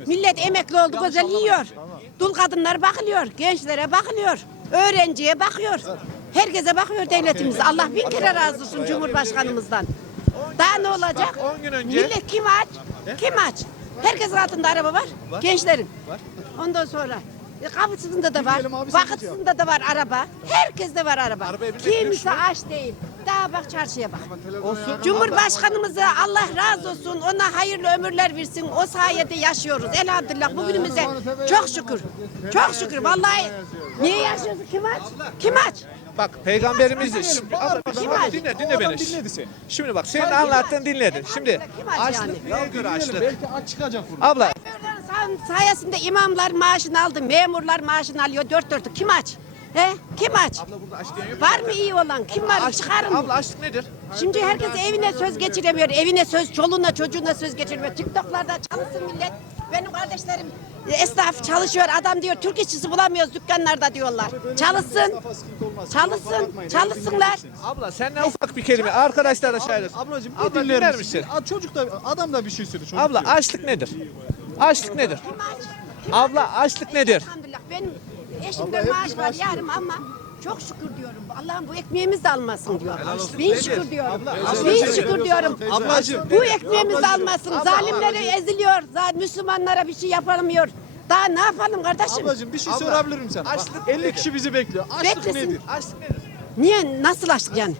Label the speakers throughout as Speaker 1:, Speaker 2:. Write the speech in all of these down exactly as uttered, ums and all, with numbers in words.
Speaker 1: Millet emekli oldu, güzel yiyor. Dul kadınlar bakılıyor, gençlere bakılıyor, öğrenciye bakıyor. Herkese bakıyor devletimiz. Allah bin kere razı olsun Cumhurbaşkanımızdan. Daha ne olacak?
Speaker 2: on gün önce-
Speaker 1: Millet kim aç? Kim aç? Herkesin altında araba var, gençlerin. Ondan sonra e, kapısında da var, vakıtsında da var araba. Herkeste var araba.
Speaker 2: Arabaya binmek
Speaker 1: Kimse
Speaker 2: lüks mü?
Speaker 1: aç değil. Daha bak çarşıya bak. Cumhurbaşkanımıza Allah razı olsun, ona hayırlı ömürler versin. O sayede yaşıyoruz. Elhamdülillah bugünümüze çok şükür. Çok şükür. Vallahi niye yaşıyoruz? Kim aç? Kim aç?
Speaker 2: Bak peygamberimiz de şimdi abla, bak,
Speaker 1: Kim
Speaker 2: bak,
Speaker 1: aç?
Speaker 2: dinle dinle beni.
Speaker 3: dinledi seni.
Speaker 2: Şimdi bak senin anlattığın dinledin. Şimdi
Speaker 1: Kim aç
Speaker 2: açlık
Speaker 1: yani?
Speaker 2: neye göre açlık?
Speaker 3: Belki aç çıkacak burada.
Speaker 2: Abla
Speaker 1: Şoförlerin say- sayesinde imamlar maaşını aldı, memurlar maaşını alıyor dört dörtlük. Kim aç? He? Kim aç?
Speaker 2: abla burada aç diyen yok.
Speaker 1: Var mı iyi olan? Kim var?
Speaker 2: Açlık,
Speaker 1: Çıkarın.
Speaker 2: abla açlık nedir?
Speaker 1: Şimdi herkes evine söz geçiremiyor. Evine söz, çoluğuna çocuğuna söz geçirmiyor. TikTok'larda çalışsın millet. Benim kardeşlerim e, esnaf çalışıyor. Adam diyor Türk işçisi bulamıyoruz dükkanlarda diyorlar. Çalışsın. Çalışsın. Çalışsınlar.
Speaker 2: Abla senden ufak bir kelime. Arkadaşlar da şahit.
Speaker 3: Ablacığım bir
Speaker 2: Abla
Speaker 3: dinler
Speaker 2: dinler
Speaker 3: misin?
Speaker 2: misin?
Speaker 3: Aa, Çocuk da adam da bir şey söylüyor. Çocuk
Speaker 2: Abla
Speaker 3: diyor.
Speaker 2: açlık nedir? Açlık nedir?
Speaker 1: Kim aç? Kim
Speaker 2: Abla
Speaker 1: aç?
Speaker 2: açlık nedir?
Speaker 1: Elhamdülillah benim eşimde maaş var yarım ama çok şükür diyorum. Allah'ım bu ekmeğimizi de almasın diyor. Bin şükür diyorum. Bin şükür diyorum.
Speaker 3: Ablacığım.
Speaker 1: Bu ekmeğimizi almasın. Zalimlere eziliyor. Zalim Müslümanlara bir şey yapamıyor. Daha ne yapalım kardeşim?
Speaker 3: Ablacığım bir şey
Speaker 2: Abla,
Speaker 3: sorabilir miyim sana?
Speaker 2: açlık
Speaker 3: Bak, elli
Speaker 2: nedir?
Speaker 3: kişi bizi bekliyor. Açlık
Speaker 1: Beklesin.
Speaker 3: nedir?
Speaker 2: Açlık nedir?
Speaker 1: Niye? Nasıl açlık yani?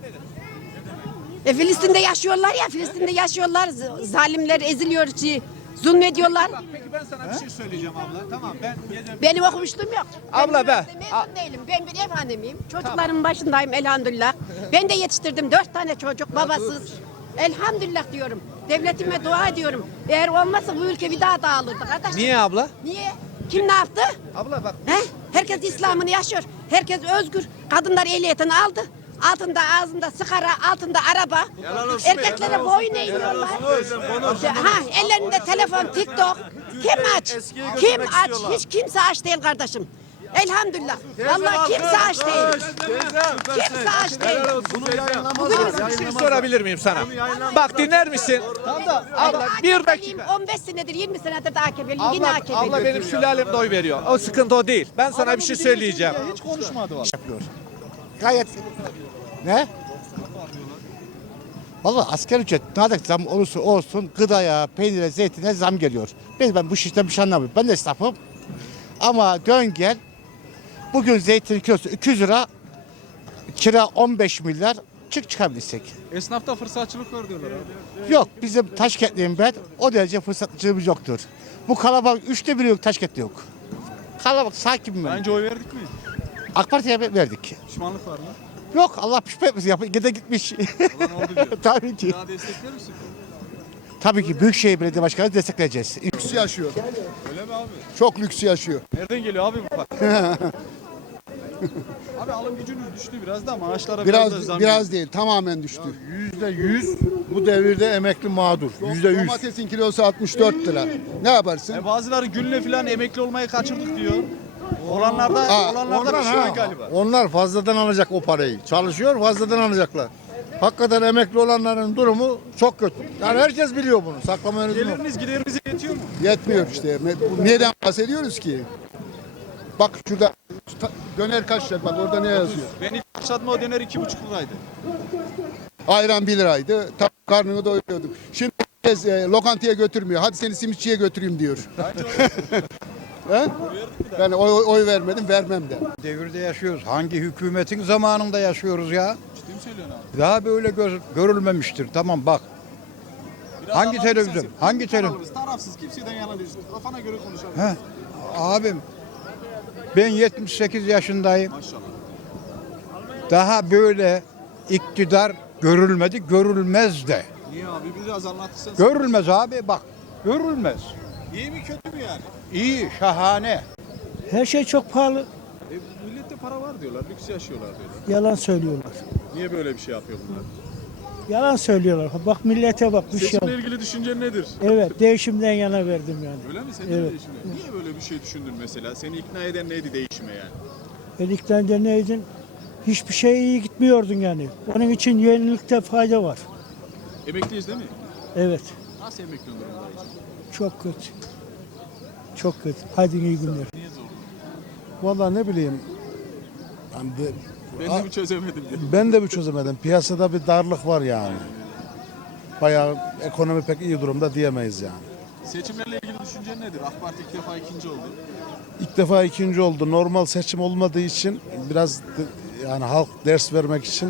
Speaker 1: E Filistin'de yaşıyorlar ya. Filistin'de yaşıyorlar. Z- Zalimler eziliyor. Şey, zulmediyorlar.
Speaker 2: Bak peki ben sana bir şey söyleyeceğim abla. Tamam ben yedim.
Speaker 1: Benim okumuşluğum yok.
Speaker 2: Abla ben-
Speaker 1: üniversite mezun değilim. Ben bir ev hanımıyım. Çocuklarımın başındayım elhamdülillah. Ben de yetiştirdim dört tane çocuk babasız. Elhamdülillah diyorum. Devletime dua ediyorum. Eğer olmazsa bu ülke bir daha dağılırdı kardeşim.
Speaker 2: Niye abla?
Speaker 1: Niye? Kim ne yaptı?
Speaker 2: Abla bak.
Speaker 1: He? Herkes İslam'ını yaşıyor. Herkes özgür. Kadınlar ehliyetini aldı. Altında ağzında sigara, altında araba. Erkeklere boyun eğiyorlar. Ha, ellerinde telefon, TikTok. Kim aç? Kim aç? Hiç kimse aç değil kardeşim. Elhamdülillah. Vallahi kimse aç değil. Kimse aç değil.
Speaker 2: Bir şey sorabilir miyim sana? Bak dinler misin? Abla bir dakika.
Speaker 1: on beş senedir, yirmi senedir de A K P'liyim. Yine
Speaker 2: Abla,
Speaker 1: A K P'liyim.
Speaker 2: abla benim sülalem de oy veriyor. O sıkıntı o değil. Ben sana
Speaker 3: Adamın
Speaker 2: bir şey
Speaker 3: dili
Speaker 2: söyleyeceğim.
Speaker 3: söylüyor, Hiç konuşmadı var.
Speaker 4: Gayet ne? Vallahi asgari ücret ne kadar zam olursa olsun gıdaya, peynire, zeytine zam geliyor. Ben, ben bu işten bir şey anlamıyorum. Ben de esnafım. Ama dön gel. Bugün zeytin kilosu iki yüz lira. Kira on beş milyar. Çık çıkabilirsek.
Speaker 3: Esnafta fırsatçılık var diyorlar abi.
Speaker 4: Yok bizim Taşkentliyim ben. O derece fırsatçılığımız yoktur. Bu kalabalık üçte biri yok Taşkent'te yok. Kalabalık sakin mi?
Speaker 3: Bence oy verdik mi?
Speaker 4: AK Parti'ye verdik.
Speaker 3: Pişmanlık var mı?
Speaker 4: Yok Allah pişman etmesin. Yap- Gide gitmiş.
Speaker 3: Olan oldu diyor.
Speaker 4: Tabii ki.
Speaker 3: Daha destekler misin?
Speaker 4: Tabii ki Büyükşehir Belediye Başkanı destekleyeceğiz.
Speaker 5: Lüks yaşıyor.
Speaker 3: Öyle mi abi?
Speaker 5: Çok lüks yaşıyor.
Speaker 3: Nereden geliyor abi bu para? Abi alım gücünüz düştü biraz da maaşlara biraz, da
Speaker 5: Biraz
Speaker 3: zam
Speaker 5: biraz değil, tamamen düştü. Yüzde yüz bu devirde emekli mağdur. Yüzde yüz. Domatesin kilosu altmış dört lira. Ne yaparsın?
Speaker 3: E bazıları günle falan emekli olmayı kaçırdık diyor. Olanlarda
Speaker 5: Aa,
Speaker 3: olanlarda bir
Speaker 5: onlar,
Speaker 3: şey
Speaker 5: ha,
Speaker 3: yok galiba.
Speaker 5: onlar fazladan alacak o parayı. Çalışıyor fazladan alacaklar. Hakikaten emekli olanların durumu çok kötü. Yani herkes biliyor bunu. Saklama lüzum yok.
Speaker 3: Geliriniz giderinize yetiyor mu?
Speaker 5: Yetmiyor işte. Bu Neden bahsediyoruz ki? Bak şurada ta- döner kaç lira? Bak orada ne yazıyor?
Speaker 3: Ben ilk başladığımda o döner iki buçuk liraydı.
Speaker 5: Ayran bir liraydı. Tam karnını doyuruyorduk. Şimdi herkes e, lokantaya götürmüyor. Hadi seni simitçiye götüreyim diyor. He? Ben oy, oy, oy vermedim, vermem de.
Speaker 6: Devirde yaşıyoruz. Hangi hükümetin zamanında yaşıyoruz ya?
Speaker 3: Ciddi mi söylüyorsun abi?
Speaker 6: Daha böyle gör- görülmemiştir. Tamam bak.
Speaker 3: Biraz
Speaker 6: Hangi
Speaker 3: daha
Speaker 6: televizyon?
Speaker 3: sensin.
Speaker 6: Hangi
Speaker 3: Biz
Speaker 6: televizyon?
Speaker 3: tarafsız, Tarafsız kimseden yana değilsin. Kafana göre konuşalım.
Speaker 6: Heh. Abim ben yetmiş sekiz yaşındayım.
Speaker 3: Maşallah.
Speaker 6: Daha böyle iktidar görülmedi, görülmez de.
Speaker 3: Niye abi biraz anlatırsan.
Speaker 6: Görülmez abi bak. Görülmez.
Speaker 3: İyi mi kötü mü yani?
Speaker 6: İyi, şahane.
Speaker 7: Her şey çok pahalı.
Speaker 3: E, millette para var diyorlar, lüks yaşıyorlar diyorlar.
Speaker 7: Yalan söylüyorlar.
Speaker 3: Niye böyle bir şey yapıyor bunlar?
Speaker 7: Yalan söylüyorlar. Bak millete bak bir şey
Speaker 3: Seçimle
Speaker 7: yok.
Speaker 3: ilgili düşüncen nedir?
Speaker 7: Evet değişimden yana verdim yani.
Speaker 3: Öyle mi? Senin
Speaker 7: Evet.
Speaker 3: değişime. Niye böyle bir şey düşündün mesela? Seni ikna eden neydi değişime yani?
Speaker 7: Elikten de neydin? Hiçbir şey iyi gitmiyordun yani. Onun için yenilikte fayda var.
Speaker 3: Emekliyiz değil mi?
Speaker 7: Evet.
Speaker 3: Nasıl emekli durumdayız?
Speaker 7: Çok kötü. çok kötü. Hadi iyi günler.
Speaker 8: Vallahi ne bileyim. Yani de-
Speaker 3: Ben de mi çözemedim diyor.
Speaker 8: ben de bir çözemedim. Piyasada bir darlık var yani. Bayağı ekonomi pek iyi durumda diyemeyiz yani.
Speaker 3: Seçimlerle ilgili düşüncen nedir? AK Parti ilk defa ikinci oldu.
Speaker 8: İlk defa ikinci oldu. Normal seçim olmadığı için biraz de- yani halk ders vermek için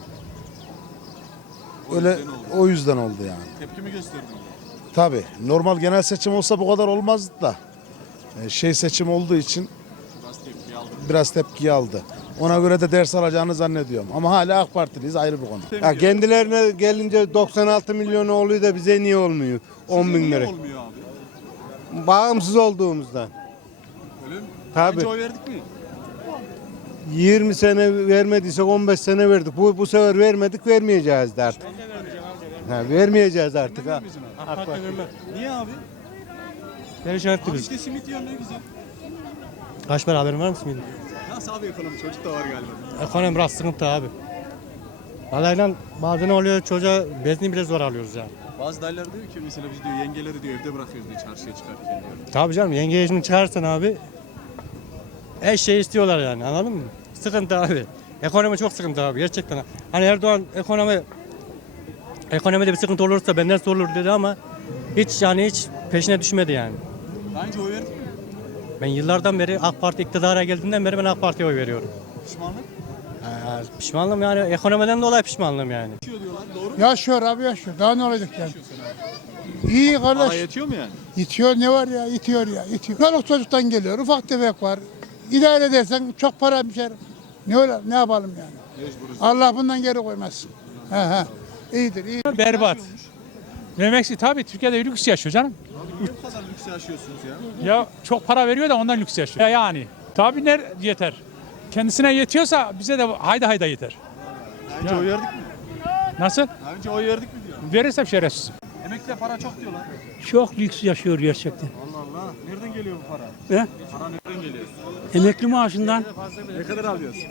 Speaker 3: O
Speaker 8: öyle
Speaker 3: yüzden oldu.
Speaker 8: o yüzden oldu yani.
Speaker 3: Tepki mi gösterdin?
Speaker 8: Tabii normal genel seçim olsa bu kadar olmazdı da e, şey seçim olduğu için
Speaker 3: Biraz tepki aldım.
Speaker 8: biraz tepki aldı. Ona göre de ders alacağını zannediyorum. Ama hala AK Partiliyiz, ayrı bir konu.
Speaker 9: Ya kendilerine gelince doksan altı milyon oluyor da bize niye olmuyor? on bin
Speaker 3: Niye
Speaker 9: lira.
Speaker 3: olmuyor abi?
Speaker 9: Bağımsız olduğumuzdan.
Speaker 3: Öyle mi?
Speaker 9: Tabii.
Speaker 3: Önce oy verdik mi?
Speaker 9: yirmi sene vermediysek on beş sene verdik. Bu bu sefer vermedik, vermeyeceğiz de artık. Ha, vermeyeceğiz artık ha. AK Parti.
Speaker 3: Niye abi?
Speaker 10: Perişan etti
Speaker 3: Abi
Speaker 10: biz.
Speaker 3: işte simit yiyor ne güzel.
Speaker 10: Kaç para haberin var mı simidin?
Speaker 3: Nasıl abi ekonomi? Çocuk da var galiba.
Speaker 10: Ekonomi biraz sıkıntı abi. Vallahi inan bazen oluyor çocuğa bezini bile zor alıyoruz yani.
Speaker 3: Bazı dayılar diyor ki mesela biz diyor yengeleri diyor evde bırakıyoruz diyor çarşıya çıkarken diyor.
Speaker 10: Tabii canım yengeye şimdi çıkarsan abi her şeyi istiyorlar yani anladın mı? Sıkıntı abi. Ekonomi çok sıkıntı abi gerçekten. Hani Erdoğan ekonomi ekonomide bir sıkıntı olursa benden sorulur dedi ama hiç yani hiç peşine düşmedi yani.
Speaker 3: Daha önce oy verdik mi?
Speaker 10: Ben yıllardan beri AK Parti iktidara geldiğinden beri ben AK Parti'ye oy veriyorum.
Speaker 3: Pişmanlık.
Speaker 10: Ee, pişmanlığım yani ekonomiden dolayı pişmanlığım yani.
Speaker 3: Yaşıyor diyorlar doğru mu?
Speaker 6: Yaşıyor abi yaşıyor. Daha ne olacak yani? İyi
Speaker 3: Para
Speaker 6: kardeş.
Speaker 3: yetiyor mu yani?
Speaker 6: İtiyor ne var ya? İtiyor ya. İtiyor. Çoluk çocuktan geliyor. Ufak tefek var. İdare edersen çok para bir şey. Ne öyle? Ne yapalım yani?
Speaker 3: Mecburuz.
Speaker 6: Allah bundan geri koymazsın. He he. İyidir, iyi.
Speaker 11: Berbat. Demek ki tabii Türkiye'de lüks yaşıyor canım.
Speaker 3: Abi niye bu kadar lüks yaşıyorsunuz ya?
Speaker 11: Ya çok para veriyor da ondan lüks yaşıyor. Ya yani. Tabii ne yeter. Kendisine yetiyorsa bize de hayda hayda yeter.
Speaker 3: Daha önce
Speaker 11: Ya.
Speaker 3: oy verdik mi?
Speaker 11: Nasıl?
Speaker 3: Daha önce oy verdik mi diyor.
Speaker 11: Verirsem şerefsiz.
Speaker 3: Emekliye para çok diyorlar.
Speaker 7: Çok lüks yaşıyor gerçekten.
Speaker 3: Allah Allah. Nereden geliyor bu para?
Speaker 7: He?
Speaker 3: Para nereden geliyor?
Speaker 7: Emekli maaşından
Speaker 3: Ne kadar alıyorsun?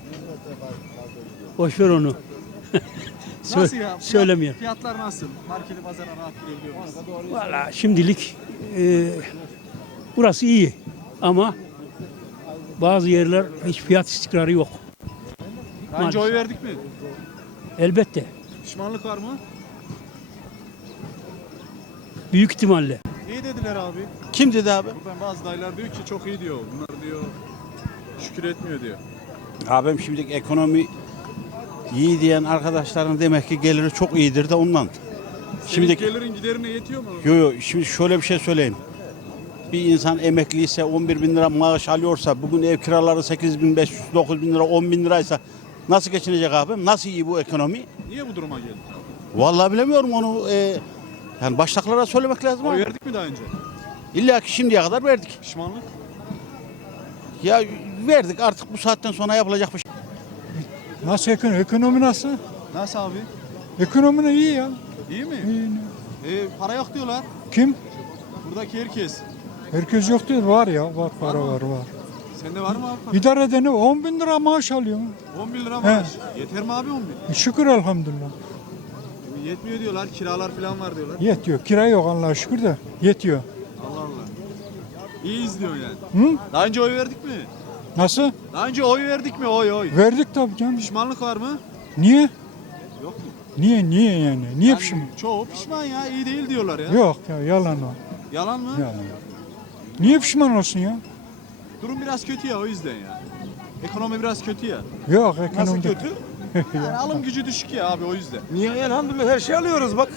Speaker 7: boş ver onu.
Speaker 3: Nasıl ya? Fiyat-
Speaker 7: Söylemiyor.
Speaker 3: Fiyatlar nasıl? Marketi pazara rahat girebiliyor muyuz?
Speaker 7: Valla şimdilik e, burası iyi ama bazı yerler hiç fiyat istikrarı yok.
Speaker 3: Daha önce oy verdik mi?
Speaker 7: Elbette.
Speaker 3: Pişmanlık var mı?
Speaker 7: Büyük ihtimalle.
Speaker 3: İyi dediler abi.
Speaker 9: Kim dedi abi?
Speaker 3: Buradan bazı dayılar diyor ki çok iyi diyor. Bunlar diyor şükür etmiyor diyor.
Speaker 9: Abim şimdi ekonomi iyi diyen arkadaşların demek ki geliri çok iyidir de ondan.
Speaker 3: Şimdi
Speaker 9: Şimdi
Speaker 3: gelirin giderine yetiyor mu?
Speaker 9: yo yo şimdi şöyle bir şey söyleyeyim. Bir insan emekliyse on bir bin lira maaş alıyorsa bugün ev kiraları sekiz bin beş yüz dokuz bin lira on bin liraysa nasıl geçinecek abim? Nasıl iyi bu ekonomi?
Speaker 3: Niye bu duruma geldi?
Speaker 9: Vallahi bilemiyorum onu. E, yani baştaklara söylemek lazım
Speaker 3: Oy
Speaker 9: ama.
Speaker 3: verdik mi daha önce?
Speaker 9: İlla ki şimdiye kadar verdik.
Speaker 3: Pişmanlık.
Speaker 9: Ya verdik artık bu saatten sonra yapılacak bir şey.
Speaker 6: Nasıl ekonomi? Ekonomi nasıl?
Speaker 3: Nasıl abi?
Speaker 6: Ekonomi iyi ya.
Speaker 3: İyi mi?
Speaker 6: İyi.
Speaker 3: E, para yok diyorlar.
Speaker 6: Kim?
Speaker 3: Buradaki herkes.
Speaker 6: Herkes yok diyor. Var ya. Var para var var.
Speaker 3: Sende var mı abi para?
Speaker 6: İdare edeni on bin lira maaş alıyor.
Speaker 3: on bin lira maaş. Yeter mi abi on bin?
Speaker 6: Şükür elhamdülillah.
Speaker 3: Yetmiyor diyorlar. Kiralar falan var diyorlar.
Speaker 6: Yetiyor. Kira yok Allah'a şükür de. Yetiyor.
Speaker 3: Allah Allah. İyi izliyor yani.
Speaker 6: Hı?
Speaker 3: Daha önce oy verdik mi?
Speaker 6: Nasıl?
Speaker 3: Daha önce oy verdik mi? Oy oy.
Speaker 6: Verdik tabii canım.
Speaker 3: Pişmanlık var mı?
Speaker 6: Niye?
Speaker 3: Yok mu?
Speaker 6: Niye niye yani? Niye
Speaker 3: Yani
Speaker 6: pişman?
Speaker 3: çoğu pişman ya. İyi değil diyorlar ya.
Speaker 6: Yok ya yalan o.
Speaker 3: Yalan mı?
Speaker 6: Yalan. Niye pişman olsun ya?
Speaker 3: Durum biraz kötü ya o yüzden ya. Ekonomi biraz kötü ya.
Speaker 6: Yok
Speaker 3: Nasıl
Speaker 6: ekonomide.
Speaker 3: kötü? Yani alım gücü düşük ya abi o yüzden.
Speaker 12: Niye elhamdülillah her şey alıyoruz bak.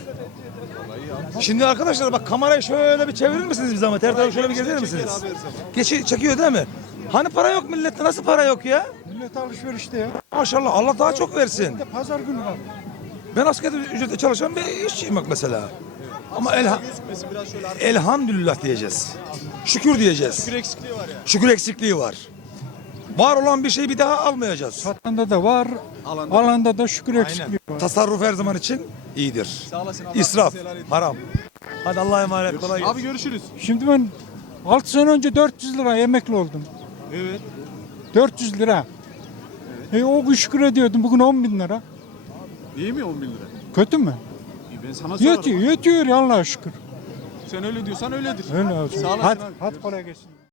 Speaker 12: Şimdi arkadaşlar bak kamerayı şöyle bir çevirir misiniz bir zahmet? Her tarafı şöyle bir gezer misiniz? Geçi çekiyor değil mi? Hani para yok millette nasıl para yok ya?
Speaker 6: Millet alışverişte ya.
Speaker 12: Maşallah Allah daha çok versin.
Speaker 6: Pazar günü var.
Speaker 12: Ben asgari ücretle çalışan bir işçiyim bak mesela. Ama elha
Speaker 3: Gözükmesi biraz şöyle artık.
Speaker 12: elhamdülillah diyeceğiz. Şükür diyeceğiz.
Speaker 3: Şükür eksikliği var ya.
Speaker 12: Şükür eksikliği var. Var olan bir şeyi bir daha almayacağız.
Speaker 6: Satanda da var.
Speaker 3: Alanda.
Speaker 6: Alanda da şükür eksikliği var.
Speaker 12: Tasarruf her zaman için iyidir.
Speaker 3: Sağ olasın. Allah
Speaker 12: İsraf,
Speaker 3: sizi helal etsin.
Speaker 12: haram. Hadi Allah'a emanet. Kolay gelsin.
Speaker 3: Abi görüşürüz.
Speaker 6: Şimdi ben altı sene önce dört yüz lira emekli oldum.
Speaker 3: Evet.
Speaker 6: dört yüz lira. E o gün şükür ediyordum. Bugün on bin lira.
Speaker 3: İyi mi on bin lira?
Speaker 6: Kötü mü?
Speaker 3: İyi, ben sana sorarım.
Speaker 6: Yetiyor, yetiyor ya Allah'a şükür.
Speaker 3: Sen öyle diyorsan öyledir.
Speaker 6: Öyle abi.
Speaker 3: Sağ olasın
Speaker 6: Hadi,
Speaker 3: abi.
Speaker 6: hadi kolay gelsin.